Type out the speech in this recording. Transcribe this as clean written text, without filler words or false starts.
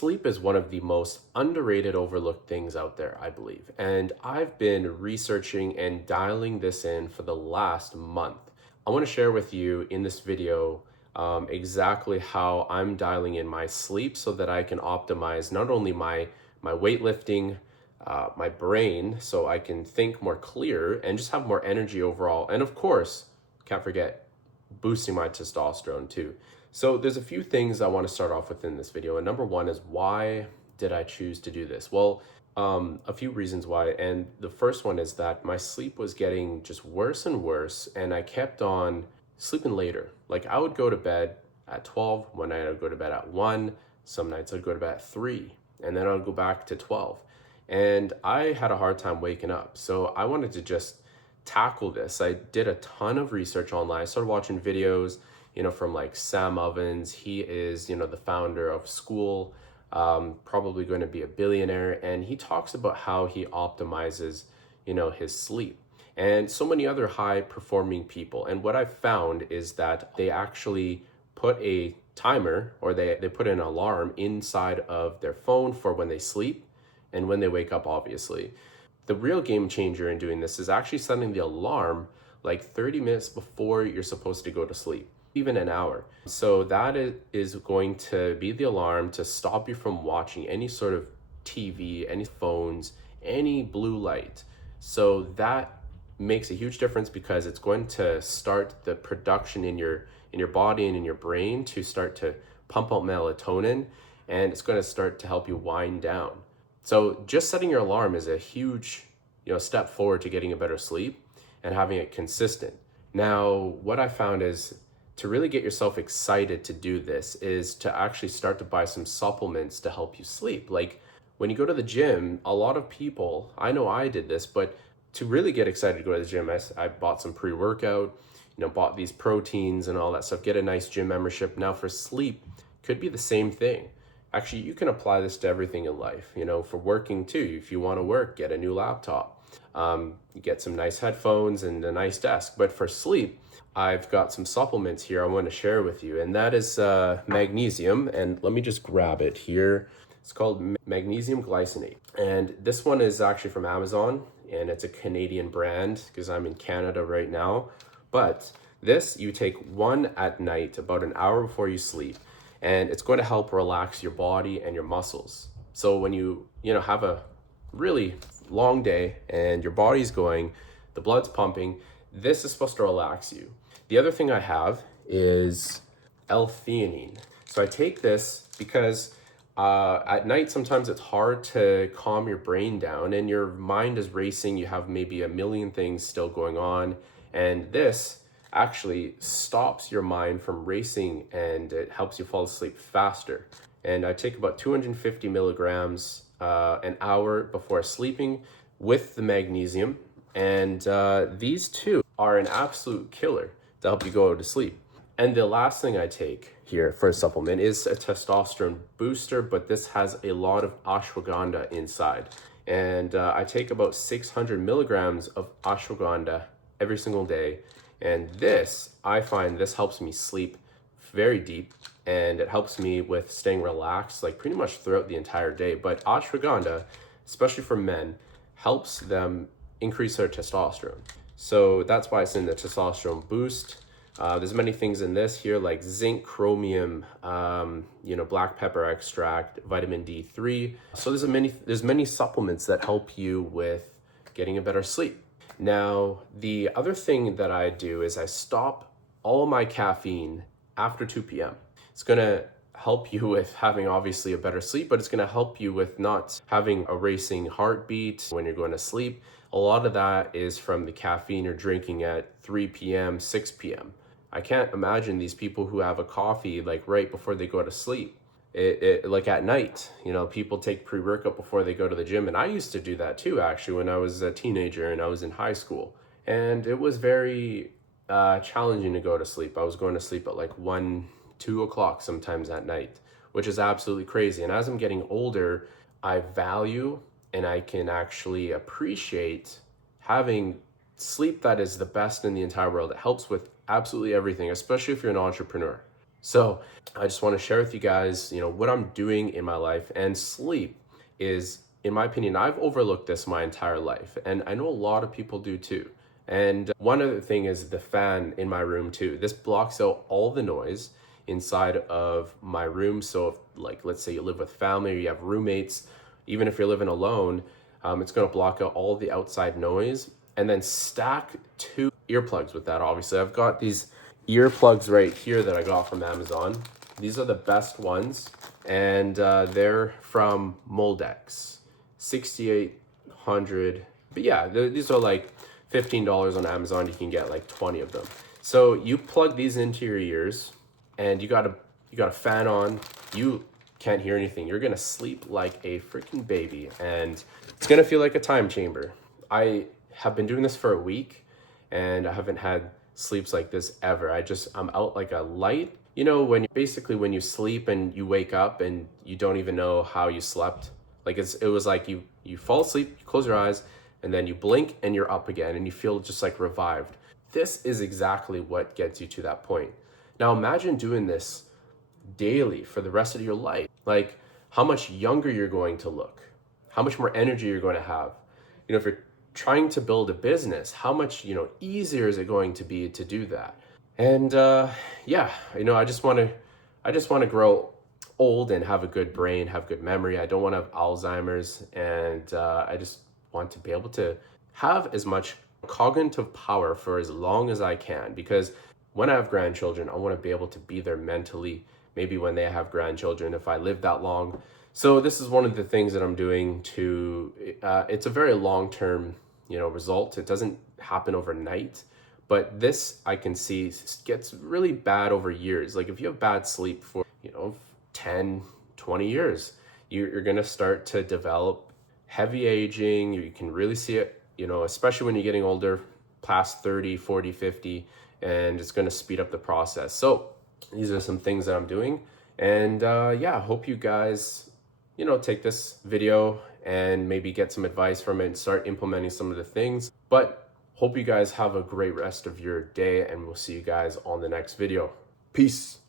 Sleep is one of the most underrated, overlooked things out there, I believe. And I've been researching and dialing this in for the last month. I want to share with you in this video exactly how I'm dialing in my sleep so that I can optimize not only my weightlifting, my brain, so I can think more clear and just have more energy overall. And of course, can't forget boosting my testosterone too. So there's a few things I want to start off with in this video. And number one is, why did I choose to do this? Well, a few reasons why. And the first one is that my sleep was getting just worse and worse. And I kept on sleeping later. Like I would go to bed at 12, one night I'd go to bed at 1, some nights I'd go to bed at 3, and then I'd go back to 12. And I had a hard time waking up. So I wanted to just tackle this. I did a ton of research online. I started watching videos, from like Sam Ovens. He is, the founder of School, probably going to be a billionaire. And he talks about how he optimizes, his sleep, and so many other high performing people. And what I've found is that they actually put a timer, or they put an alarm inside of their phone for when they sleep and when they wake up, obviously. The real game changer in doing this is actually setting the alarm like 30 minutes before you're supposed to go to sleep, even an hour. So that is going to be the alarm to stop you from watching any sort of TV, any phones, any blue light. So that makes a huge difference because it's going to start the production in your body and in your brain to start to pump out melatonin, and it's going to start to help you wind down. So just setting your alarm is a huge, step forward to getting a better sleep and having it consistent. Now, what I found is to really get yourself excited to do this is to actually start to buy some supplements to help you sleep. Like when you go to the gym, a lot of people, I know I did this, but to really get excited to go to the gym, I bought some pre-workout, bought these proteins and all that stuff, get a nice gym membership. Now for sleep, could be the same thing. Actually, you can apply this to everything in life, for working too. If you want to work, get a new laptop, you get some nice headphones and a nice desk. But for sleep, I've got some supplements here I want to share with you, and that is magnesium. And let me just grab it here. It's called Magnesium Glycinate. And this one is actually from Amazon, and it's a Canadian brand because I'm in Canada right now. But this, you take one at night, about an hour before you sleep, and it's going to help relax your body and your muscles. So when you have a really long day and your body's going, the blood's pumping, this is supposed to relax you. The other thing I have is L-Theanine. So I take this because at night, sometimes it's hard to calm your brain down and your mind is racing. You have maybe a million things still going on. And this actually stops your mind from racing and it helps you fall asleep faster. And I take about 250 milligrams an hour before sleeping with the magnesium. And these two are an absolute killer to help you go to sleep. And the last thing I take here for a supplement is a testosterone booster, but this has a lot of ashwagandha inside. And I take about 600 milligrams of ashwagandha every single day. And this, I find this helps me sleep very deep, and it helps me with staying relaxed like pretty much throughout the entire day. But ashwagandha, especially for men, helps them increase their testosterone. So that's why it's in the testosterone boost. There's many things in this here like zinc, chromium, black pepper extract, vitamin D3. So there's many supplements that help you with getting a better sleep. Now, the other thing that I do is I stop all my caffeine after 2 p.m. It's going to help you with having obviously a better sleep, but it's going to help you with not having a racing heartbeat when you're going to sleep. A lot of that is from the caffeine you're drinking at 3 p.m., 6 p.m. I can't imagine these people who have a coffee like right before they go to sleep. Like at night, people take pre-workout before they go to the gym. And I used to do that too, actually, when I was a teenager and I was in high school. And it was very challenging to go to sleep. I was going to sleep at like 1, 2 o'clock sometimes at night, which is absolutely crazy. And as I'm getting older, I value and I can actually appreciate having sleep that is the best in the entire world. It helps with absolutely everything, especially if you're an entrepreneur. So I just want to share with you guys, what I'm doing in my life. And sleep is, in my opinion, I've overlooked this my entire life. And I know a lot of people do too. And one other thing is the fan in my room too. This blocks out all the noise inside of my room. So if, like, let's say you live with family or you have roommates, even if you're living alone, it's going to block out all the outside noise. And then stack two earplugs with that. Obviously, I've got these earplugs right here that I got from Amazon. These are the best ones, and they're from Moldex, 6,800. But yeah, these are like $15 on Amazon. You can get like 20 of them. So you plug these into your ears, and you got a fan on. You can't hear anything. You're gonna sleep like a freaking baby, and it's gonna feel like a time chamber. I have been doing this for a week, and I haven't had sleeps like this ever. I'm out like a light. When you sleep and you wake up and you don't even know how you slept. Like it was like you fall asleep, you close your eyes, and then you blink and you're up again and you feel just like revived. This is exactly what gets you to that point. Now imagine doing this daily for the rest of your life. Like how much younger you're going to look, how much more energy you're going to have. If you're trying to build a business, how much, easier is it going to be to do that? And yeah, I just want to grow old and have a good brain, have good memory. I don't want to have Alzheimer's, and I just want to be able to have as much cognitive power for as long as I can, because when I have grandchildren, I want to be able to be there mentally, maybe when they have grandchildren, if I live that long. So this is one of the things that I'm doing to, it's a very long-term, result. It doesn't happen overnight, but this I can see gets really bad over years. Like if you have bad sleep for, 10, 20 years, you're going to start to develop heavy aging. You can really see it, especially when you're getting older, past 30, 40, 50, and it's going to speed up the process. So these are some things that I'm doing. And yeah, I hope you guys, take this video and maybe get some advice from it and start implementing some of the things. But hope you guys have a great rest of your day, and we'll see you guys on the next video. Peace.